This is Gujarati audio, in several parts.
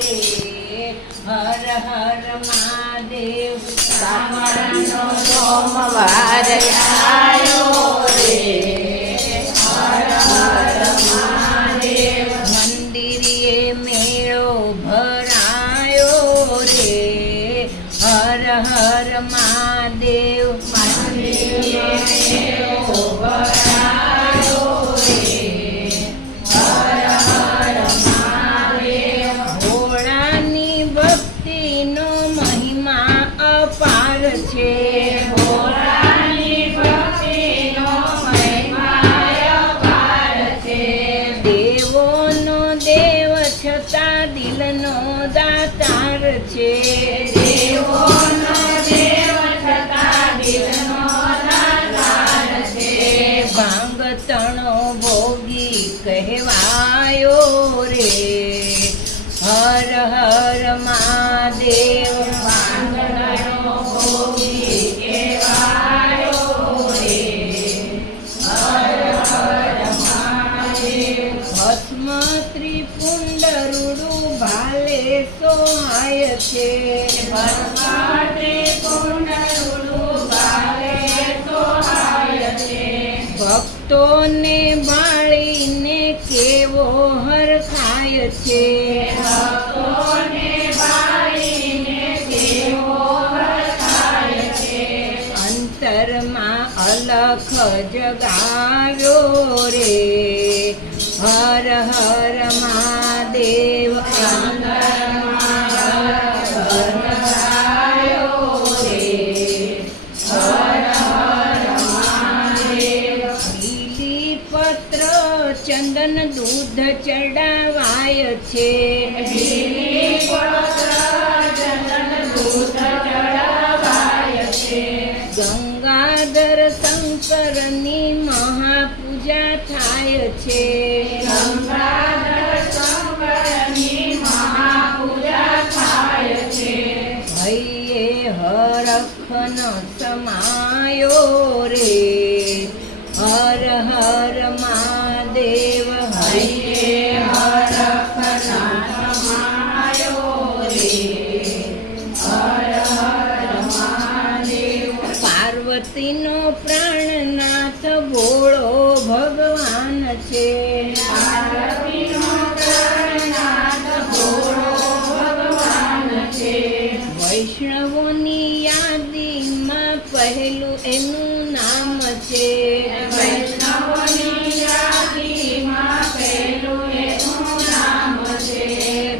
રે હર હર મહાદેવ શ્રાવણનો સોમવાર આવ્યો રે. મંદિરે મેળો ભરાયો રે. હર હર મહાદેવ ભોળાની કહેવાયો રે હર હર મહાદેવ. ભસ્મ ત્રિપુંડ ભાલે સોહાય છે. સોહાય છે. ભક્તોને કેવો હરખાય છે. અંતરમાં અલખ જગાવ્યો રે. હર હર મહાદેવ પત્ર ચંદન દૂધ ચડાવાય છે. ગંગાધર શંકરની મહાપૂજા થાય છે. હૈયે હરખનો સમાયો રે. પાર્વતીનો પ્રાણનાથ ભોળો ભગવાન છે. વૈષ્ણવોની યાદીમાં પહેલું એનું નામ છે.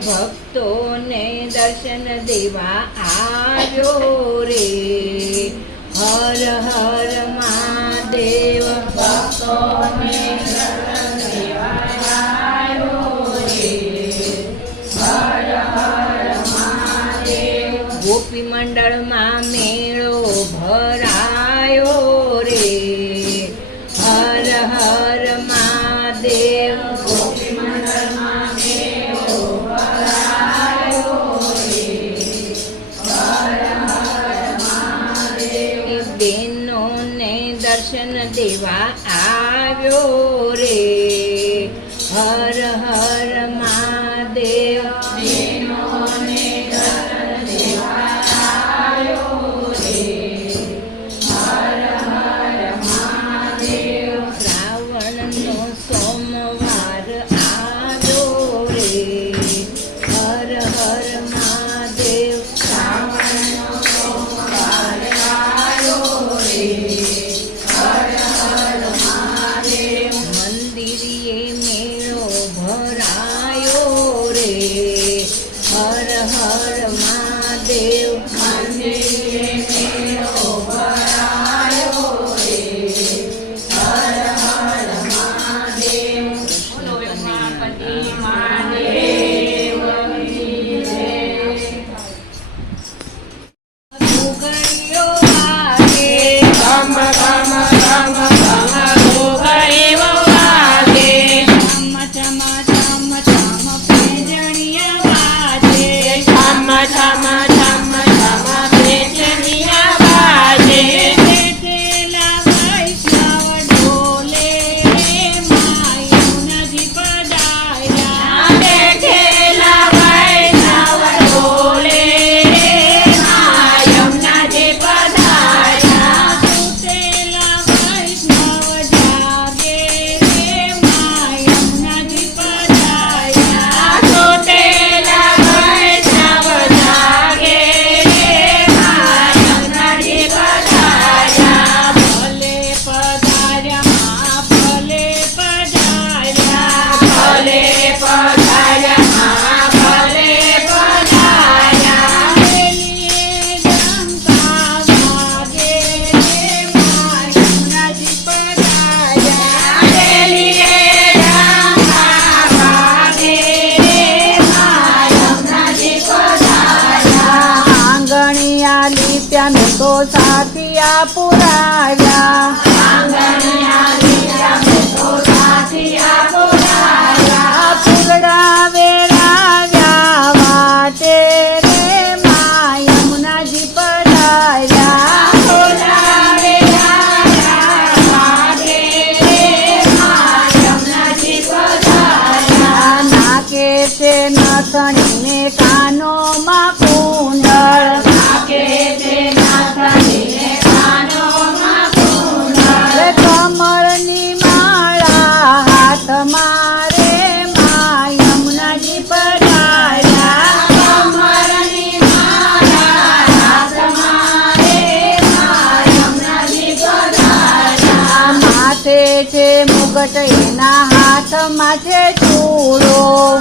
ભક્તોને દર્શન દેવા આવ્યો. રે આદિત્યને તો સાથિયા પુરાયા પુરડાવે હાથમાં છે ચૂડો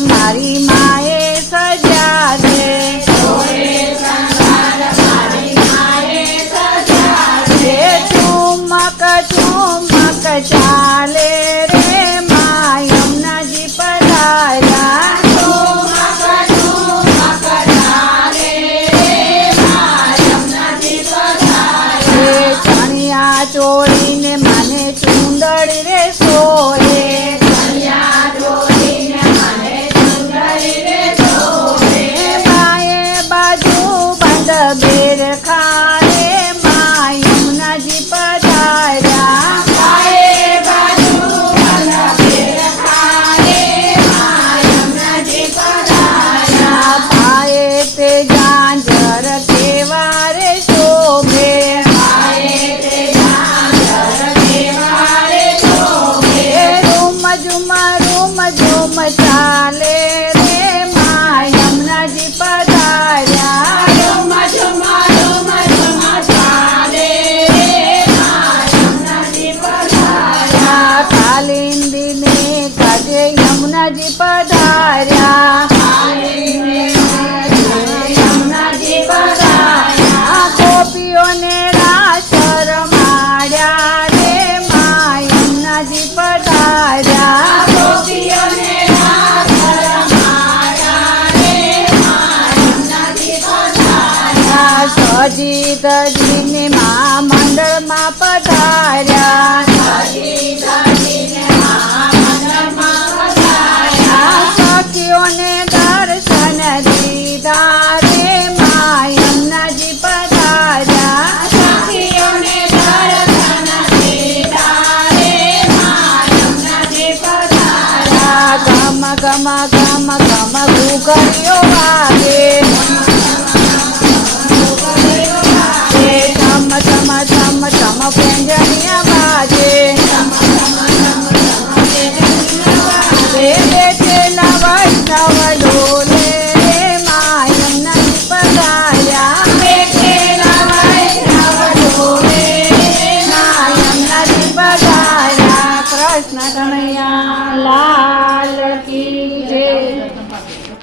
somebody સજીત જીને મા મંડળમાં પધાર્યા. জীবনে